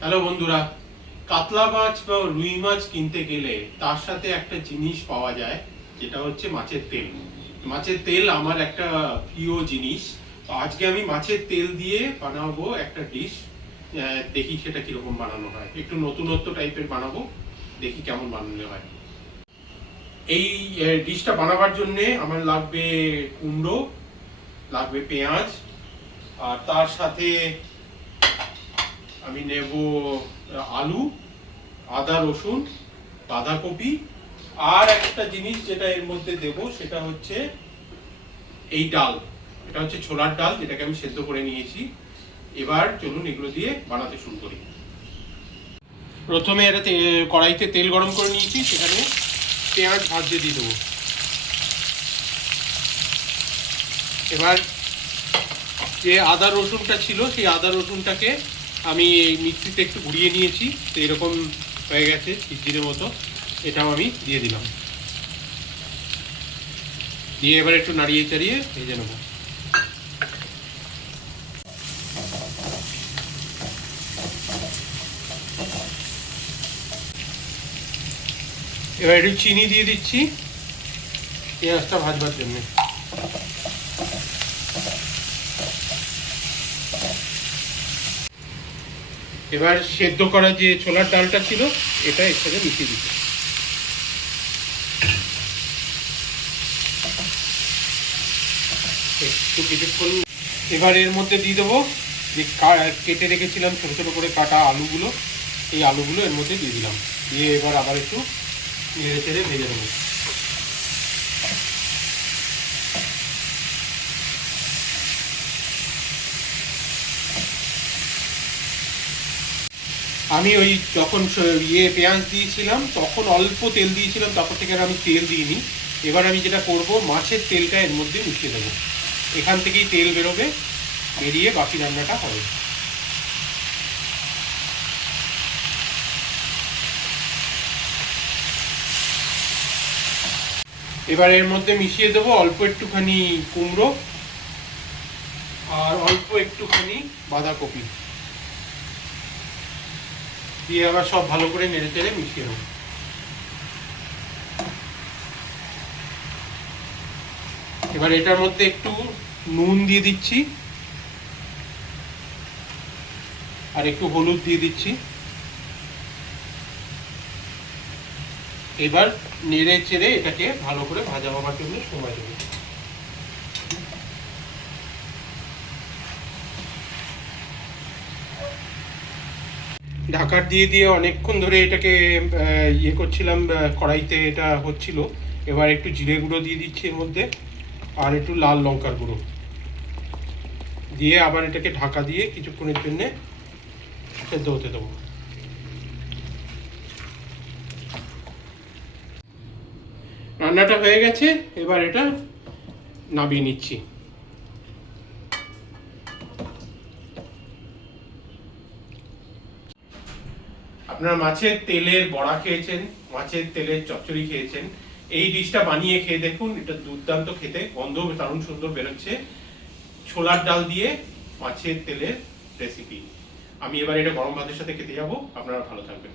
Hello বন্ধুরা, কাতলা মাছ বা রুই মাছ কিনতে গেলে তার সাথে একটা জিনিস পাওয়া যায়, যেটা হচ্ছে মাছের তেল। মাছের তেল আমার একটা প্রিয় জিনিস। তো আজকে আমি মাছের তেল দিয়ে বানাবো একটা ডিশ। দেখি সেটা কিরকম বানানো হয়, একটু নতুনত্ব টাইপের বানাবো, দেখি কেমন বানানো হয়। এই ডিশটা বানাবার জন্য আমার লাগবে কুমড়ো, লাগবে পেঁয়াজ, আর তার সাথে আমি নেব আলু, আদা রসুন, বাঁধাকপি, আর একটা জিনিস যেটা এর মধ্যে দেব সেটা হচ্ছে এই ডাল। এটা হচ্ছে ছোলার ডাল, যেটাকে আমি সেদ্ধ করে নিয়েছি। এবার চলুন এগুলো দিয়ে বানাতে শুরু করি। প্রথমে এটা কড়াইতে তেল গরম করে নিয়েছি, সেখানে পেঁয়াজ ভাজতে দিয়ে দেবো। এবার যে আদা রসুনটা ছিল সেই আদা রসুনটাকে আমি এই মিক্সিতে একটু ঘুরিয়ে নিয়েছি, তো এরকম হয়ে গেছে ঝিরঝিরের মতো। এটাও আমি দিয়ে দিলাম, দিয়ে এবার একটু নাড়িয়ে চাড়িয়ে ভেজে নেব। এবার একটু চিনি দিয়ে দিচ্ছি পেঁয়াজটা ভাজবার জন্য। এবার সেদ্ধ করা যে ছোলার ডালটা ছিল এটা এর সাথে মিশিয়ে দিচ্ছি। একটু কিছুক্ষণ এবার এর মধ্যে দিয়ে দেবো যে কেটে রেখেছিলাম ছোটো ছোটো করে কাটা আলুগুলো, এই আলুগুলো এর মধ্যে দিয়ে দিলাম। দিয়ে এবার আবার একটু নেড়ে চেড়ে ভেজে নেবো। আমি ওই যখন পেঁয়াজ দিয়েছিলাম তখন অল্প তেল দিয়েছিলাম, তারপর থেকে আর আমি তেল দিইনি। এবার আমি যেটা করব, মাছের তেলটা এর মধ্যে মিশিয়ে দেবো। এখান থেকেই তেল বেরোবে, বেরিয়ে বাকি রান্নাটা হবে। এবার এর মধ্যে মিশিয়ে দেবো অল্প একটুখানি কুমড়ো আর অল্প একটুখানি বাঁধাকপি, দিয়ে আবার সব ভালো করে নেড়ে চেড়ে মিশিয়ে নেবো। এবার এটার মধ্যে একটু নুন দিয়ে দিচ্ছি আর একটু হলুদ দিয়ে দিচ্ছি। এবার নেড়ে চেড়ে এটাকে ভালো করে ভাজা হবার জন্য সময় দেবো। ঢাকার দিয়ে দিয়ে অনেকক্ষণ ধরে এটাকে ইয়ে করছিলাম, কড়াইতে এটা হচ্ছিল। এবার একটু জিরে গুঁড়ো দিয়ে দিচ্ছি এর মধ্যে, আর একটু লাল লঙ্কার গুঁড়ো দিয়ে আবার এটাকে ঢাকা দিয়ে কিছুক্ষণের জন্য সেদ্ধ হতে দেবো। রান্নাটা হয়ে গেছে, এবার এটা নামিয়ে নিচ্ছি। আপনারা মাছের তেলের বড়া খেয়েছেন, মাছের তেলের চচ্চড়ি খেয়েছেন, এই ডিশটা বানিয়ে খেয়ে দেখুন। এটা দুর্দান্ত খেতে, গন্ধ দারুণ সুন্দর বেরোচ্ছে। ছোলার ডাল দিয়ে মাছের তেলের রেসিপি। আমি এবার এটা গরম ভাতের সাথে খেতে যাব। আপনারা ভালো থাকবেন।